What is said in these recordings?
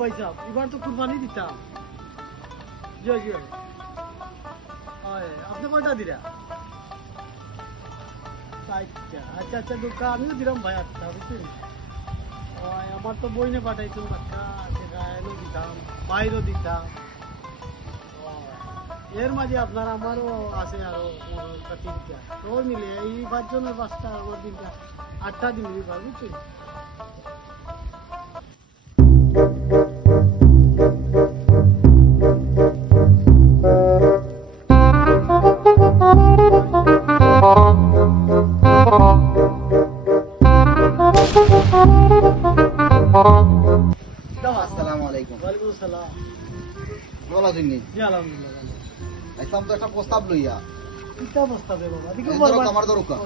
ভাই সাহেব এবার তো কুরবানি দিতাম জি জি আপনি কয়টা দিরা আচ্ছা আচ্ছা দুঃখা আমিও দিলাম ভাই আচ্ছা বুঝছেন আমার তো বইনে পাঠাইতো বাচ্চা এনে দিতাম বাইরও দিতাম এর মাঝে আপনার আমারও আছে আরো তিনটা তো মিলে এই 5 জনের 5টা আমার দিনটা 8টা দিন দিবার বুঝছেন আসসালামু আলাইকুম। ওয়ালাইকুম আসসালাম বলা দিননি জি আলহামদুলিল্লাহ আইসাম তো একটা প্রস্তাব লইয়া কিতা অবস্থা দে বাবা দিকে এই ধরো আমার দরকার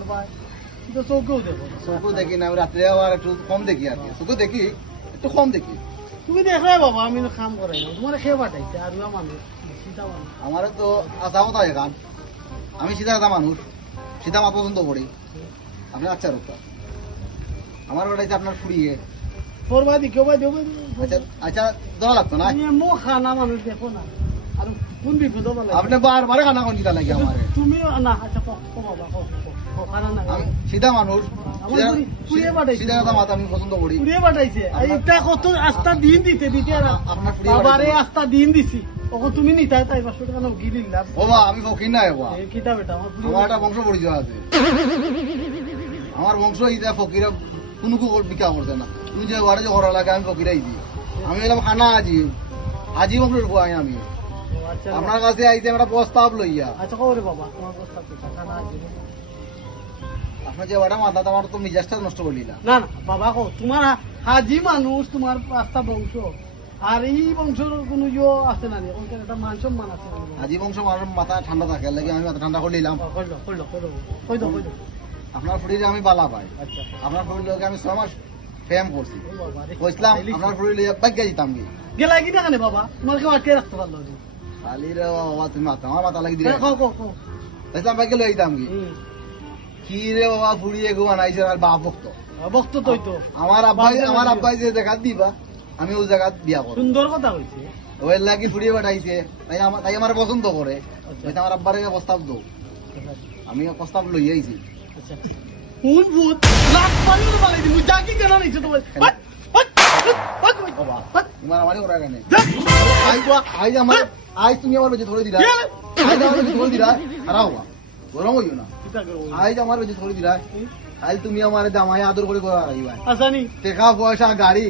কিন্তু চৌকেও দেবো চোখও দেখি না আমি রাত্রে আবার একটু কম দেখি আর কি চোখও দেখি একটু কম দেখি তুমি দেখলে বাবা আমি তো কাম করাই না তোমার খেয়ে পাঠাইছে আর মানুষ সীতা মানুষ আমার তো আশা কথা এখান আমি সিধা সাদা মানুষ সিধা মা পছন্দ করি আপনি আচ্ছা রোকা আমার ওটাইছে আপনার ফুরিয়ে করবা দি কেউ ভাই দেবো আচ্ছা আচ্ছা ধরা লাগতো না তুমি মো খানা মানুষ দেখো না আর কোন বিপদ বলে আপনি বারবারে খানা কোন কিতা লাগে আমার তুমিও না আচ্ছা বাবা খানা না আমি সিধা মানুষ পুড়িয়ে পাঠাইছে সিধা সাদা মাথা আমি পছন্দ করি পুড়িয়ে পাঠাইছে এটা কত আস্থা দিন দিতে দিতে আর আপনার ফুরিয়ে বাবারে আস্থা দিন দিছি ওকে তুমি নিতে তাই 500 টাকা নাও গিলি লাভ বাবা আমি ফকির নাই বাবা এই কিতা বেটা আমার আমার একটা বংশ পরিচয় আছে আমার বংশ ইটা ফকিরা কোনো বিকা করছে না তুমি যে ওয়ারে যে হরা লাগে আমি ফকিরাই দিই আমি এলাম খানা আজি বংশের খোয়াই আমি আচ্ছা আপনার কাছে আইতে একটা প্রস্তাব লইয়া আচ্ছা করে বাবা তোমার প্রস্তাব কি খানা আছে আপনার যে ওয়াটা মাথা আমার তো মিজাজটা নষ্ট করলিলা না না বাবা কো তোমার হাজি মানুষ তোমার রাস্তা বংশ আর এই বংশের কোনো আছে না ওখানে একটা মান সম্মান আছে আজি বংশ মানুষ মাথা ঠান্ডা থাকে লাগে আমি মাথা ঠান্ডা করে নিলাম কই আপনার ফুড়িরে আমি বালা পাই আচ্ছা আপনার ফুড়ির লোকে আমি 6 মাস প্রেম করছি ও বাবা রে। কইছিলাম আপনার ফুড়ি লইয়া বাইকে যেতাম কি গেলা কি না কেন বাবা তোমার কেউ আটকে রাখতে পারলো না খালি রে বাবা তুমি মাথা আমার মাথা লাগি দিলে কও কইছিলাম বাইকে লইয়া যেতাম কি কি রে বাবা ফুড়িয়ে গো আনাইছে আর বাপ ভক্ত বক্ত তোই তো আমার আব্বাই যে জায়গা দিবা আমি ওই জায়গা বিয়া করব সুন্দর কথা হইছে ওই লাগি ফুড়িয়ে পাঠাইছে তাই আমার পছন্দ করে ওই আমার আব্বারে প্রস্তাব দাও আমি প্রস্তাব লই আইছি আচ্ছা কোন ভূত লাখ পানির বালাই দিমু জাকি কেন নিছ তোমার বাবা তোমার আমারই করা কেন আই আমার আই তুমি আমার বেঁচে ধরে দিলা আই আমার বেঁচে ধরে দিলা হারাও গরম হইও না আই আমার বেঁচে ধরে দিলা আই তুমি আমার জামাই আদর করে করা রাখবা আসানি টাকা পয়সা গাড়ি